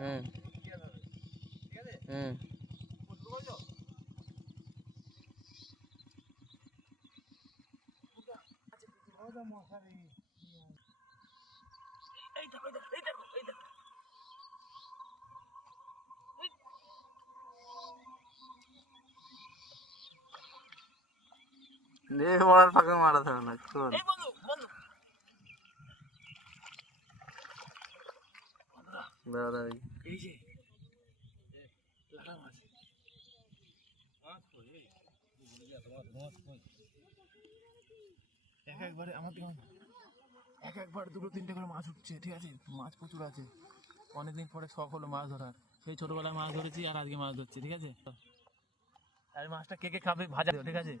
হুম হুম মারার ফাঁকা মারা থাকে না দাদা এই যে একবারে আমার এক একবার দুটো তিনটে করে মাছ উঠছে, ঠিক আছে, মাছ প্রচুর আছে। অনেকদিন পরে শখ হলো মাছ ধরার, সেই ছোটবেলায় মাছ ধরেছি আর আজকে মাছ ধরছি, ঠিক আছে। আর মাছটা কে কে খাবে ভাজা, ঠিক আছে।